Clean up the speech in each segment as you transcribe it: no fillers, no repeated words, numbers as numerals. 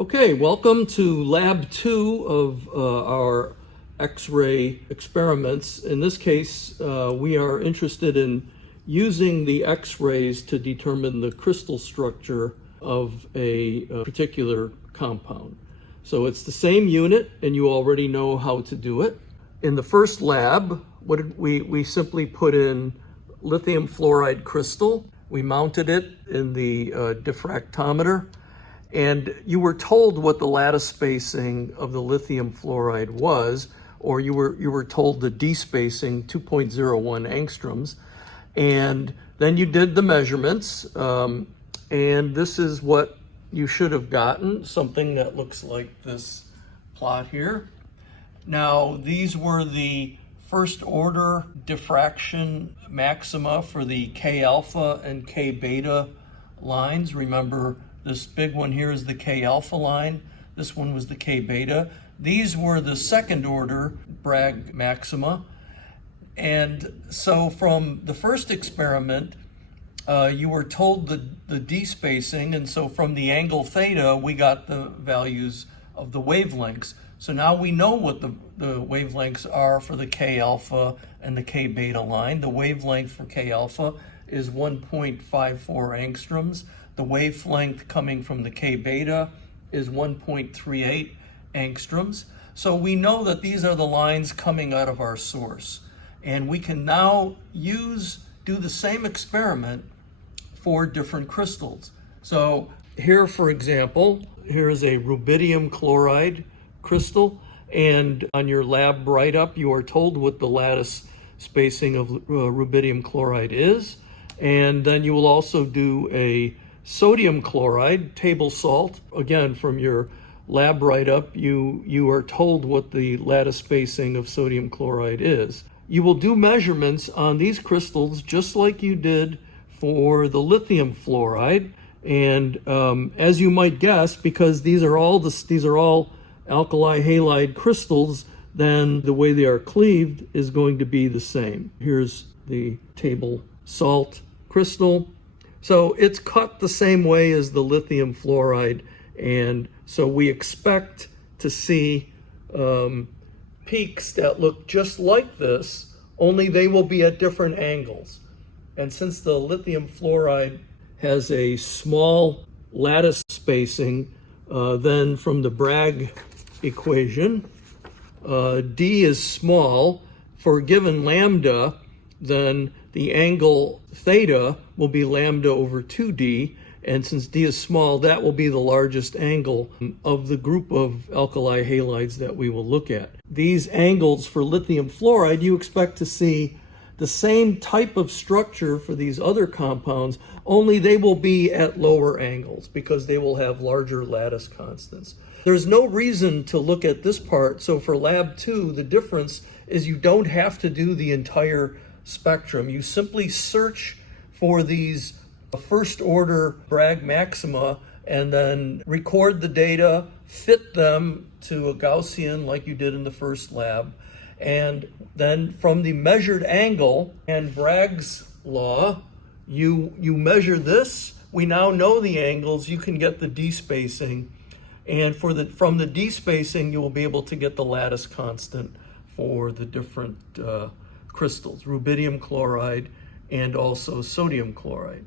Okay, welcome to Lab 2 of our X-ray experiments. In this case, we are interested in using the X-rays to determine the crystal structure of a particular compound. So it's the same unit, and you already know how to do it. In the first lab, we simply put in lithium fluoride crystal. We mounted it in the diffractometer. And you were told what the lattice spacing of the lithium fluoride was, or you were told the D spacing, 2.01 angstroms. And then you did the measurements, and this is what you should have gotten, something that looks like this plot here. Now, these were the first order diffraction maxima for the K alpha and K beta lines. Remember, this big one here is the K alpha line. This one was the K beta. These were the second order Bragg maxima. And so from the first experiment, you were told the D spacing, and so from the angle theta, we got the values of the wavelengths. So now we know what the wavelengths are for the K alpha and the K beta line. The wavelength for K alpha is 1.54 angstroms. The wavelength coming from the K beta is 1.38 angstroms. So we know that these are the lines coming out of our source. And we can now do the same experiment for different crystals. So here, for example, here is a rubidium chloride crystal. And on your lab write-up, you are told what the lattice spacing of rubidium chloride is. And then you will also do a sodium chloride, table salt. Again, from your lab write-up, you are told what the lattice spacing of sodium chloride is. You will do measurements on these crystals just like you did for the lithium fluoride. And as you might guess, because these are all alkali halide crystals, then the way they are cleaved is going to be the same. Here's the table salt crystal. So it's cut the same way as the lithium fluoride, and so we expect to see peaks that look just like this, only they will be at different angles. And since the lithium fluoride has a small lattice spacing, then from the Bragg equation, D is small. For a given lambda, then the angle theta will be lambda over 2D, and since D is small, that will be the largest angle of the group of alkali halides that we will look at. These angles for lithium fluoride, you expect to see the same type of structure for these other compounds, only they will be at lower angles because they will have larger lattice constants. There's no reason to look at this part, so for lab 2, the difference is you don't have to do the entire spectrum. You simply search for these first order Bragg maxima and then record the data, fit them to a Gaussian like you did in the first lab, and then from the measured angle and Bragg's law, you measure this. We now know the angles. You can get the D spacing, and from the D spacing you will be able to get the lattice constant for the different crystals, rubidium chloride and also sodium chloride.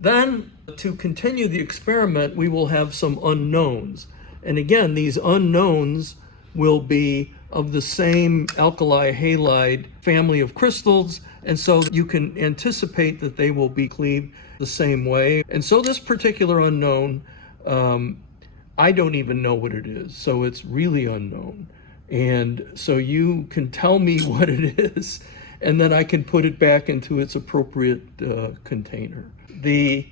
Then, to continue the experiment, we will have some unknowns. And again, these unknowns will be of the same alkali halide family of crystals, and so you can anticipate that they will be cleaved the same way. And so this particular unknown, I don't even know what it is, so it's really unknown. And so you can tell me what it is, and then I can put it back into its appropriate container. The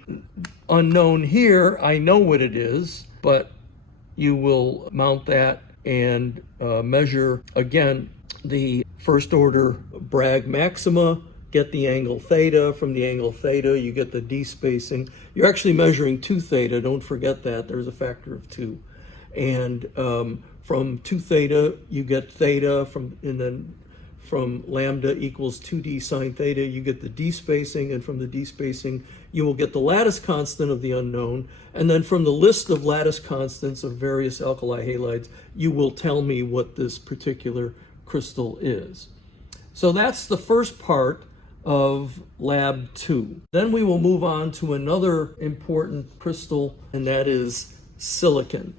unknown here, I know what it is, but you will mount that and measure, again, the first order Bragg maxima, get the angle theta. From the angle theta, you get the D spacing. You're actually measuring 2 theta, don't forget that, there's a factor of 2. And from 2 theta, you get theta, and then from lambda equals 2D sine theta, you get the D spacing, and from the D spacing, you will get the lattice constant of the unknown, and then from the list of lattice constants of various alkali halides, you will tell me what this particular crystal is. So that's the first part of Lab 2. Then we will move on to another important crystal, and that is silicon.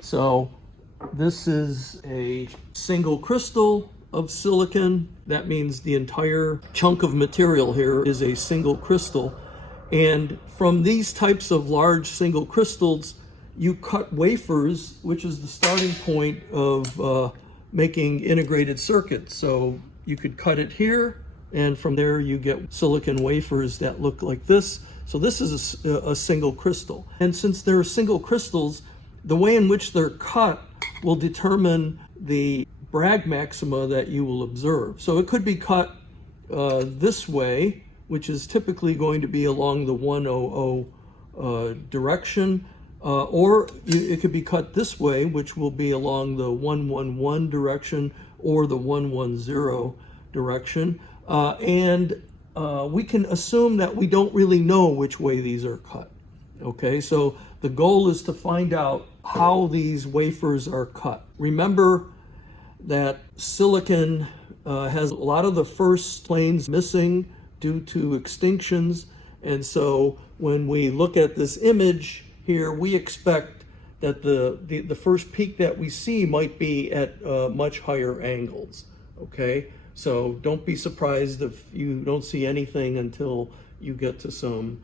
So this is a single crystal of silicon. That means the entire chunk of material here is a single crystal. And from these types of large single crystals, you cut wafers, which is the starting point of making integrated circuits. So you could cut it here, and from there you get silicon wafers that look like this. So this is a single crystal. And since they're single crystals, the way in which they're cut will determine the Bragg maxima that you will observe. So it could be cut this way, which is typically going to be along the 100 direction, or it could be cut this way, which will be along the 111 direction or the 110 direction. And we can assume that we don't really know which way these are cut. Okay, so the goal is to find out how these wafers are cut. Remember that silicon has a lot of the first planes missing due to extinctions, and so when we look at this image here, we expect that the first peak that we see might be at much higher angles. Okay, so don't be surprised if you don't see anything until you get to some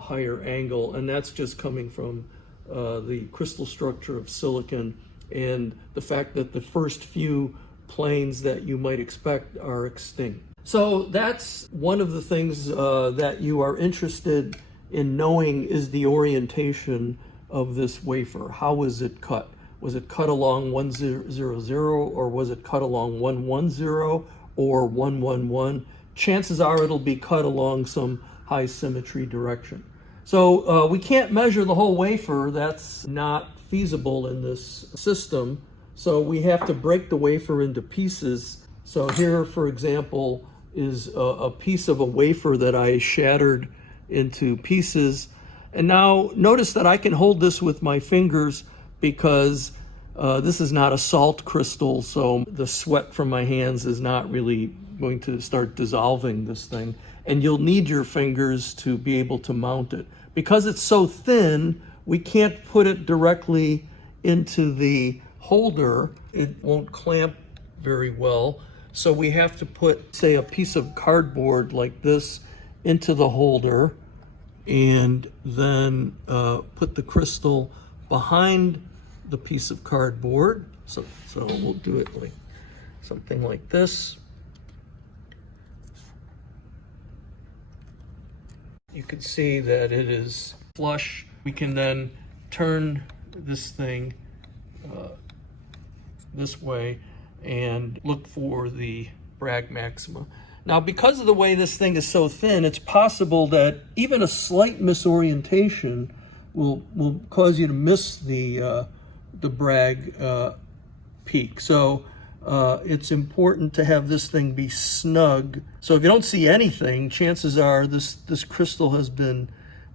higher angle, and that's just coming from the crystal structure of silicon and the fact that the first few planes that you might expect are extinct. So that's one of the things that you are interested in knowing, is the orientation of this wafer. How was it cut? Was it cut along 100, or was it cut along 110 or 111? Chances are it'll be cut along some high symmetry direction. So we can't measure the whole wafer. That's not feasible in this system. So we have to break the wafer into pieces. So here, for example, is a piece of a wafer that I shattered into pieces. And now notice that I can hold this with my fingers because this is not a salt crystal, so the sweat from my hands is not really going to start dissolving this thing. And you'll need your fingers to be able to mount it. Because it's so thin, we can't put it directly into the holder. It won't clamp very well. So we have to put, say, a piece of cardboard like this into the holder, and then put the crystal behind the piece of cardboard. So we'll do it like something like this. You can see that it is flush. We can then turn this thing this way and look for the Bragg maxima. Now, because of the way this thing is so thin, it's possible that even a slight misorientation will cause you to miss the Bragg peak. So it's important to have this thing be snug. So if you don't see anything, chances are this crystal has been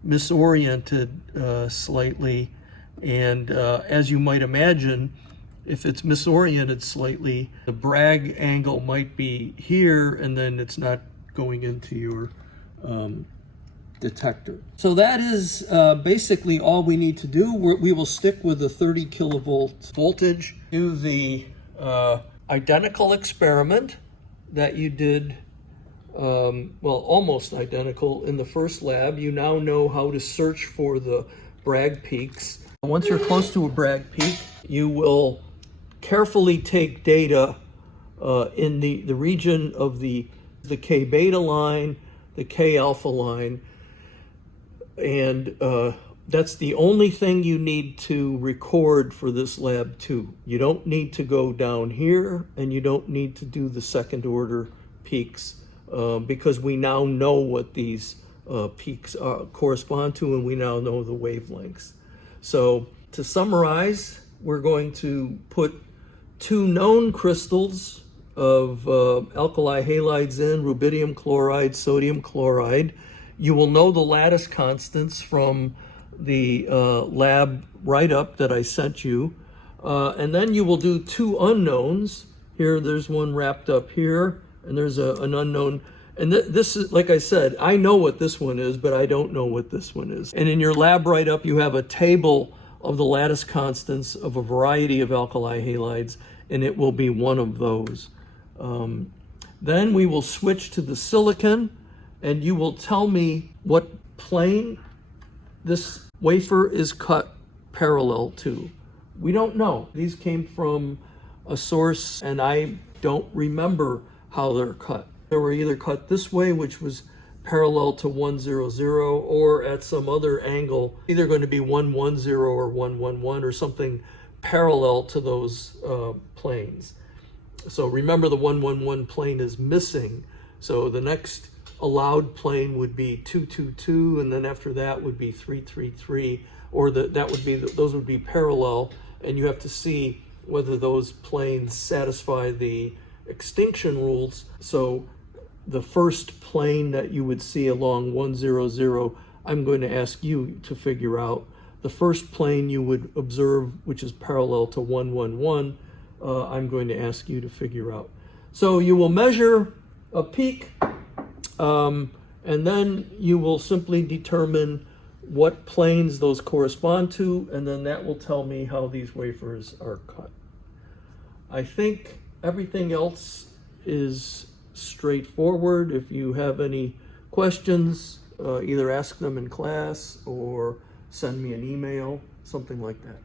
misoriented slightly. And as you might imagine, if it's misoriented slightly, the Bragg angle might be here, and then it's not going into your detector. So that is basically all we need to do. We will stick with the 30 kilovolt voltage. Do the identical experiment that you did, well, almost identical in the first lab. You now know how to search for the Bragg peaks. Once you're close to a Bragg peak, you will carefully take data in the region of the K beta line, the K alpha line, and that's the only thing you need to record for this lab 2. You don't need to go down here, and you don't need to do the second order peaks because we now know what these peaks correspond to, and we now know the wavelengths. So to summarize, we're going to put 2 known crystals of alkali halides in, rubidium chloride, sodium chloride, You will know the lattice constants from the lab write-up that I sent you. And then you will do two unknowns. Here, there's one wrapped up here, and there's an unknown. And this is, like I said, I know what this one is, but I don't know what this one is. And in your lab write-up, you have a table of the lattice constants of a variety of alkali halides, and it will be one of those. Then we will switch to the silicon, and you will tell me what plane this wafer is cut parallel to. We don't know. These came from a source, and I don't remember how they're cut. They were either cut this way, which was parallel to 100, or at some other angle, either going to be 110 or 111 or something parallel to those planes. So remember, the 111 plane is missing. So the next allowed plane would be 222, and then after that would be 333, or those would be parallel, and you have to see whether those planes satisfy the extinction rules. So the first plane that you would see along 100, I'm going to ask you to figure out. The first plane you would observe, which is parallel to 111, I'm going to ask you to figure out. So you will measure a peak, and then you will simply determine what planes those correspond to, and then that will tell me how these wafers are cut. I think everything else is straightforward. If you have any questions, either ask them in class or send me an email, something like that.